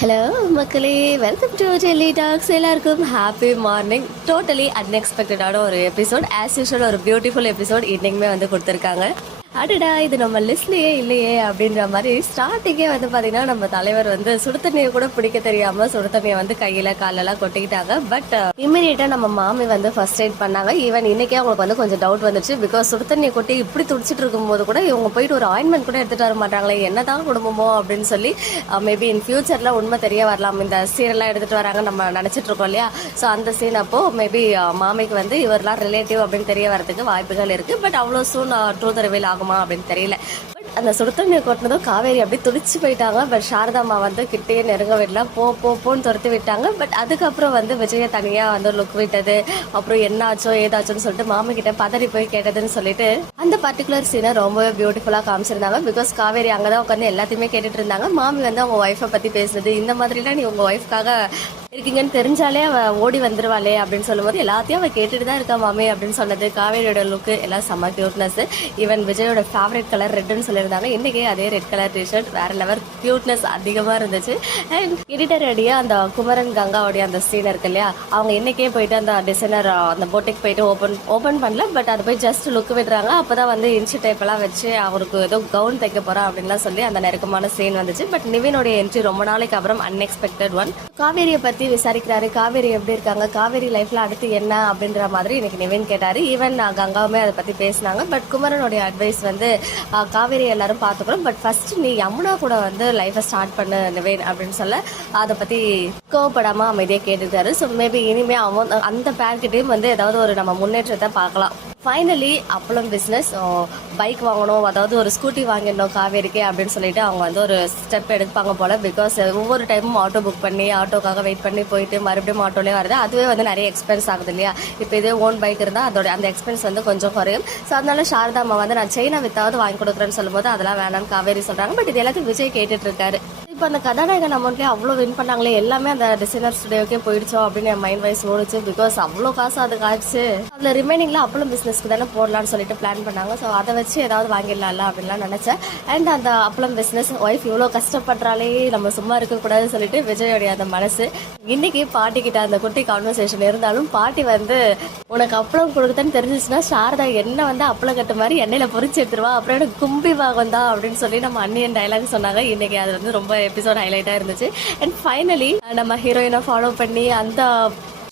Hello மக்களே, welcome to Delhi tax. எல்லாருக்கும் happy morning. Totally அன்எக்ஸ்பெக்டடான ஒரு எபிசோட், ஆஸ் யூஷுவல் ஒரு பியூட்டிஃபுல் எபிசோட் இன்னைக்குமே வந்து கொடுத்துருக்காங்க. அடடா, இது நம்ம லிஸ்ட்லயே இல்லையே அப்படின்ற மாதிரி ஸ்டார்டிங்கே வந்து பார்த்தீங்கன்னா நம்ம தலைவர் வந்து சுடு தண்ணியை கூட பிடிக்க தெரியாமல் சுடு தண்ணியை வந்து கையில் காலெல்லாம் கொட்டிக்கிட்டாங்க. பட் இம்மிடியேட்டாக நம்ம மாமி வந்து ஃபர்ஸ்ட் எய்ட் பண்ணாங்க. ஈவன் இன்னைக்கே அவங்களுக்கு வந்து கொஞ்சம் டவுட் வந்துச்சு. பிகாஸ் சுடு தண்ணியை கொட்டி இப்படி துடிச்சிட்டு இருக்கும்போது கூட இவங்க போயிட்டு ஒரு ஆயின்மெண்ட் கூட எடுத்துகிட்டு வர மாட்டாங்களே, என்னதான் குடும்பமோ அப்படின்னு சொல்லி மேபி இன் ஃபியூச்சரில் உண்மை தெரிய வரலாம். இந்த சீரெல்லாம் எடுத்துகிட்டு வராங்க நம்ம நினச்சிட்டு இருக்கோம் இல்லையா. ஸோ அந்த சீன் அப்போ மேபி மாமிக்கு வந்து இவரெல்லாம் ரிலேட்டிவ் அப்படின்னு தெரிய வரதுக்கு வாய்ப்புகள் இருக்குது. பட் அவ்வளோ சூன் ட்ரூத் ரிவீல் ஆகுமா அப்படின்னு தெரியல. பட் அந்த சுடுத்தண்ணி கொட்டினதும் காவேரி அப்படி துடிச்சு போயிட்டாங்க. பட் சாரதாம்மா வந்து கிட்டே நெருங்க விடல, போன்னு துரத்தி விட்டாங்க. பட் அதுக்கப்புறம் வந்து விஜய தனியாக வந்து லுக் விட்டது, அப்புறம் என்ன ஆச்சோ ஏதாச்சோன்னு சொல்லிட்டு மாமி கிட்ட பதறி போய் கேட்டதுன்னு சொல்லிட்டு அந்த பர்டிகுலர் சீனை ரொம்பவே பியூட்டிஃபுல்லாக காமிச்சிருந்தாங்க. பிகாஸ் காவேரி அங்கே தான் உட்காந்து எல்லாத்தையுமே கேட்டுட்டு இருந்தாங்க. மாமி வந்து அவங்க ஒய்ஃபை பற்றி பேசுனது, இந்த மாதிரிலாம் நீ உங்கள் ஒய்ஃப்காக இருக்கீங்கன்னு தெரிஞ்சாலே அவள் ஓடி வந்துருவாளே அப்படின்னு சொல்லும்போது எல்லாத்தையும் அவள் கேட்டுட்டு தான் இருக்கா மாமி அப்படின்னு சொன்னது. காவேரியோட லுக்கு எல்லாம் செம்ம கியூட்னஸ். ஈவன் விஜயோட ஃபேவரட் கலர் ரெட்னு சொல்லியிருந்தாங்க. இன்னைக்கே அதே ரெட் கலர் டிஷர்ட், வேற லெவல் கியூட்னஸ் அதிகமாக இருந்துச்சு. அண்ட் எடிட்டர் அடியா அந்த குமரன் கங்காவுடைய அந்த சீன் இருக்கு இல்லையா, அவங்க இன்னைக்கே போயிட்டு அந்த டிசைனர் அந்த போட்டிக்கு போயிட்டு ஓப்பன் பண்ணல. பட் அதை போய் ஜஸ்ட் லுக் விடுறாங்க. அப்போதான் வந்து இன்ச்சு டைப்பெல்லாம் வச்சு அவருக்கு ஏதோ கவுன் தைக்க போறா அப்படின்லாம் சொல்லி அந்த நெருக்கமான சீன் வந்துச்சு. பட் நிவினோடைய என்ட்ரி ரொம்ப நாளைக்கு அப்புறம் அன்எக்ஸ்பெக்டட் ஒன். காவேரியை பற்றி விசாரிக்கிறாரு. காவேரி எப்படி இருக்காங்க, காவேரி லைஃப்ல அடுத்து என்ன அப்படின்ற மாதிரி இன்னைக்கு நிவின் கேட்டாரு. ஈவன் கங்காவுமே அதை பத்தி பேசினாங்க. பட் குமரனுடைய அட்வைஸ் வந்து காவேரி எல்லாரும் பார்த்துக்கணும், பட் ஃபர்ஸ்ட் நீ யமுனா கூட வந்து லைஃபை ஸ்டார்ட் பண்ணு நிவின் அப்படின்னு சொல்ல அதை பத்தி கோவப்படாம அமைதியாக கேட்டுட்டாரு. ஸோ மேபி இனிமே அவன் அந்த பேர்கிட்டையும் வந்து ஏதாவது ஒரு நம்ம முன்னேற்றத்தை பார்க்கலாம். ஃபைனலி அப்பளம் பிஸ்னஸ் பைக் வாங்கணும், அதாவது ஒரு ஸ்கூட்டி வாங்கிடணும் காவேரிக்கே அப்படின்னு சொல்லிட்டு அவங்க வந்து ஒரு ஸ்டெப் எடுப்பாங்க போல. பிகாஸ் ஒவ்வொரு டைமும் ஆட்டோ புக் பண்ணி ஆட்டோக்காக வெயிட் பண்ணி போயிட்டு மறுபடியும் ஆட்டோலேயே வருது, அதுவே வந்து நிறைய எக்ஸ்பென்ஸ் ஆகுது இல்லையா. இப்போ இதே ஓன் பைக் இருந்தால் அதோட அந்த எக்ஸ்பென்ஸ் வந்து கொஞ்சம் குறையும். ஸோ அதனால சாரதாம்மா வந்து நான் செயினை வித்தாவது வாங்கி கொடுக்குறேன்னு சொல்லும்போது அதெல்லாம் வேணாம்னு காவேரி சொல்கிறாங்க. பட் இது எல்லாத்தையும் விஜய் கேட்டுட்டு இருக்காரு. இப்போ அந்த கதாநாயகன் அமௌண்ட்லேயே அவ்வளோ வின் பண்ணாங்களே, எல்லாமே அந்த டிசைனர் ஸ்டுடியோக்கே போயிடுச்சோ அப்படின்னு என் மைண்ட் வைஸ் ஓடிச்சு. பிகாஸ் அவ்வளோ காசு அதுக்கு ஆச்சு. அதில் ரிமைனிங்ல அப்பளம் பிஸ்னஸ்க்கு தானே போடலான்னு சொல்லிட்டு பிளான் பண்ணாங்க. ஸோ அதை வச்சு ஏதாவது வாங்கிடலாம்ல அப்படின்லாம் நினச்சேன். அண்ட் அந்த அப்பளம் பிஸ்னஸ் ஒய்ஃப் இவ்வளோ கஷ்டப்படுறாலே, நம்ம சும்மா இருக்கக்கூடாதுன்னு சொல்லிட்டு விஜயோடைய அந்த மனசு. இன்னைக்கு பாட்டி கிட்ட அந்த குட்டி கான்வர்சேஷன் இருந்தாலும் பாட்டி வந்து உனக்கு அப்பளம் கொடுக்குதுன்னு தெரிஞ்சிச்சுன்னா சாரதா என்ன வந்து அப்பளம் கட்டு மாதிரி எண்ணெயில் பொறிச்சு எடுத்துருவா, அப்புறம் எனக்கு கும்பி வாகம் தான் அப்படின்னு சொல்லி நம்ம அண்ணியன் டைலாக் சொன்னாங்க. இன்னைக்கு அது வந்து ரொம்ப எபிசோட் ஹைலைட்டாக இருந்துச்சு. அண்ட் ஃபைனலி நம்ம ஹீரோயினை ஃபாலோ பண்ணி அந்த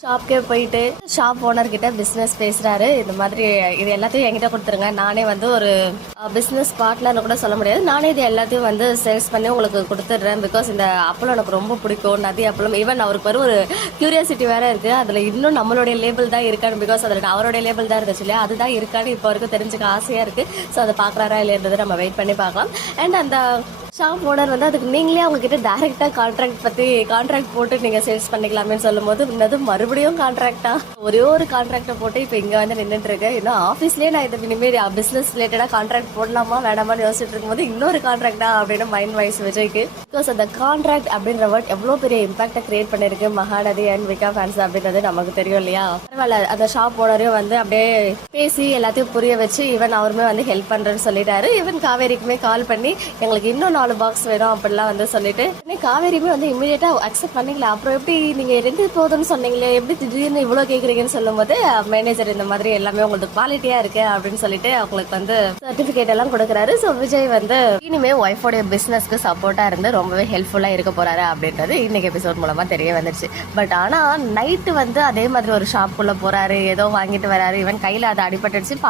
ஷாப்கே போயிட்டு ஷாப் ஓனர் கிட்ட பிஸ்னஸ் பேசுறாரு. இந்த மாதிரி இது எல்லாத்தையும் என்கிட்ட கொடுத்துருங்க, நானே வந்து ஒரு பிஸ்னஸ் பார்ட்னர்னு கூட சொல்ல முடியாது, நானே இது எல்லாத்தையும் வந்து சேல்ஸ் பண்ணி உங்களுக்கு கொடுத்துட்றேன். பிகாஸ் இந்த அப்பளம் எனக்கு ரொம்ப பிடிக்கும், நதி அப்பளம். ஈவன் அவருக்கு ஒரு கியூரியாசிட்டி வேற இருக்கு, அதுல இன்னும் நம்மளுடைய லேபிள் தான் இருக்கான்னு. பிகாஸ் அதில் அவருடைய லேபிள் தான் இருந்துச்சு இல்லையா, அதுதான் இருக்கான்னு இப்போ வரைக்கும் தெரிஞ்சுக்க ஆசையா இருக்கு. ஸோ அதை பார்க்குறாரா இல்லைன்றது நம்ம வெயிட் பண்ணி பார்க்கலாம். அண்ட் அந்த ஷாப் ஓனர் வந்து அதுக்கு நீங்களே அவங்க கிட்ட டைரக்டா கான்ட்ராக்ட் போட்டு நீங்க சேல்ஸ் பண்ணிக்கலாமேன்னு சொல்லும் போது இன்னது மறுபடியும் கான்ட்ராக்டா, ஒரே ஒரு கான்ட்ராக்டை போட்டு இப்போ இங்க வந்து நின்றுட்டு இருக்கேன். இன்னும் ஆஃபீஸ்லேயே நான் இது இனிமேல் பிசினஸ் ரிலேட்டடா கான்ட்ராக்ட் போடலாமா வேணாமான்னு யோசிச்சுட்டு இருக்கும்போது இன்னொரு கான்ட்ராக்டா அப்படின்னு மைண்ட் வைஸ் விஜய்க்கு. பிகாஸ் அந்த கான்ட்ராக்ட் அப்படின்ற வேர்ட் எவ்வளோ பெரிய இம்பாக்டை கிரியேட் பண்ணிருக்கு மகாநதி அண்ட் விகா ஃபேன்ஸ் அப்படின்றது நமக்கு தெரியும் இல்லையா. பரவாயில்ல, அந்த ஷாப் ஓனரையும் வந்து அப்படியே பேசி எல்லாத்தையும் புரிய வச்சு ஈவன் அவருமே வந்து ஹெல்ப் பண்றேன்னு சொல்லிட்டாரு. ஈவன் காவேரிக்குமே கால் பண்ணி எங்களுக்கு இன்னும் 4 பாக்ஸ் வேணும் அப்படிலாம் வந்து சொல்லிட்டு காவேரியுமே வந்து இமீடியட்டா அக்செப்ட் பண்ணிக்கல. அப்புறம் எப்படி நீங்க 2 போதும்னு சொன்னீங்களே, எப்படி திடீர்னு இவ்வளவு கேக்குறீங்கன்னு சொல்லும் போது மேனேஜர் இந்த மாதிரி எல்லாமே உங்களுக்கு குவாலிட்டியா இருக்கு அப்படின்னு சொல்லிட்டு அவங்களுக்கு வந்து சர்டிபிகேட் எல்லாம் கொடுக்குறாரு. ஸோ விஜய் வந்து இனிமே ஒய்ஃபோடைய பிசினஸ்க்கு சப்போர்ட்டா இருந்து ரொம்பவே ஹெல்ப்ஃபுல்லா இருக்க போறாரு அப்படின்றது இன்னைக்கு எபிசோட் மூலமா தெரிய வந்துருச்சு. பட் ஆனா நைட்டு வந்து அதே மாதிரி ஒரு ஷாப்புக்குள்ள போறாரு, ஏதோ வாங்கிட்டு வராரு. இவன் கையில அதை அடிபட்டுச்சு,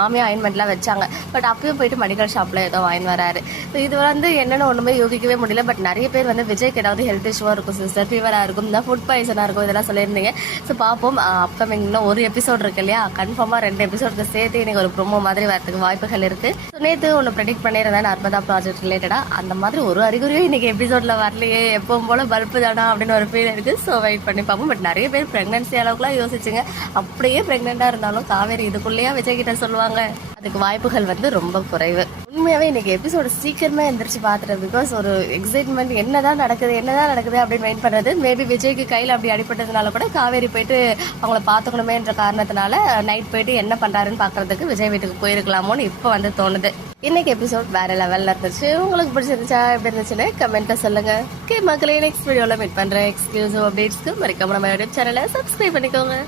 மாமியா அயன்மெண்ட்லாம் வச்சாங்க. பட் அப்பயும் போயிட்டு மெடிக்கல் ஷாப்ல ஏதோ வாங்கி வராரு. இது வந்து என்னன்னு ஒண்ணுமே யோகிக்கவே முடியல. பட் நிறைய பேர் வந்து விஜய்க்கு ஏதாவது ஹெல்த் இஷ்யூவா இருக்கும், சிஸ்டர் ஃபீவரா இருக்கும், இந்த ஃபுட் பாய்சனா இருக்கும், இதெல்லாம் சொல்லியிருந்தீங்க. ஸோ பார்ப்போம். அப்கமிங் இன்னும் ஒரு எபிசோட் இருக்கு இல்லையா, கன்ஃபார்மா 2 எபிசோடுக்கு சேர்த்து இன்னைக்கு ஒரு ப்ரோமோ மாதிரி வரதுக்கு வாய்ப்புகள் இருக்கு. ஸோ நேற்று ஒன்று ப்ரெடிக்ட் பண்ணியிருந்தேன் நர்மதா ப்ராஜெக்ட் ரிலேட்டடா, அந்த மாதிரி ஒரு அறிகுறியும் இன்னைக்கு எபிசோட்ல வரலையே, எப்பவும் போல பல்பு தானா அப்படின்னு ஒரு ஃபீல் இருக்கு. ஸோ வெயிட் பண்ணி பார்ப்போம். பட் நிறைய பேர் பிரெக்னன்சி அளவுக்குலாம் யோசிச்சுங்க. அப்படியே பிரெக்னெண்டா இருந்தாலும் காவேரி இதுக்குள்ளேயே விஜய் கிட்ட சொல்லுவாங்க, அதுக்கு வாய்ப்புகள் வந்து ரொம்ப குறைவு. உண்மையாவே இன்னைக்கு எபிசோடு சீக்கிரமே எந்திரிச்சு பாத்துட்டேன். பிகாஸ் ஒரு எக்ஸைட்மெண்ட், என்னதான் நடக்குது அப்படின்னு வெயிட் பண்றது. மேபி விஜய்க்கு கையில அப்படி அடிப்பட்டதுனால கூட காவேரி போயிட்டு அவங்கள பாத்துக்கணுமே என்ற காரணத்தினால நைட் போயிட்டு என்ன பண்றாருன்னு பாக்குறதுக்கு விஜய் வீட்டுக்கு போயிருக்கலாமோன்னு இப்ப வந்து தோணுது. இன்னைக்கு எபிசோட் வேற லெவல்ல இருந்துச்சு. உங்களுக்கு பிடிச்சிருந்துச்சா, எப்படி இருந்துச்சுன்னு கமெண்ட்ல சொல்லுங்க. ஓகே மக்களே, நெக்ஸ்ட் வீடியோல மீட் பண்றேன். எக்ஸ்க்ளூசிவ் அப்டேட்ஸ்க்கு மறக்காம நம்ம யூடியூப் சேனலை சப்ஸ்கிரைப் பண்ணிக்கோங்க.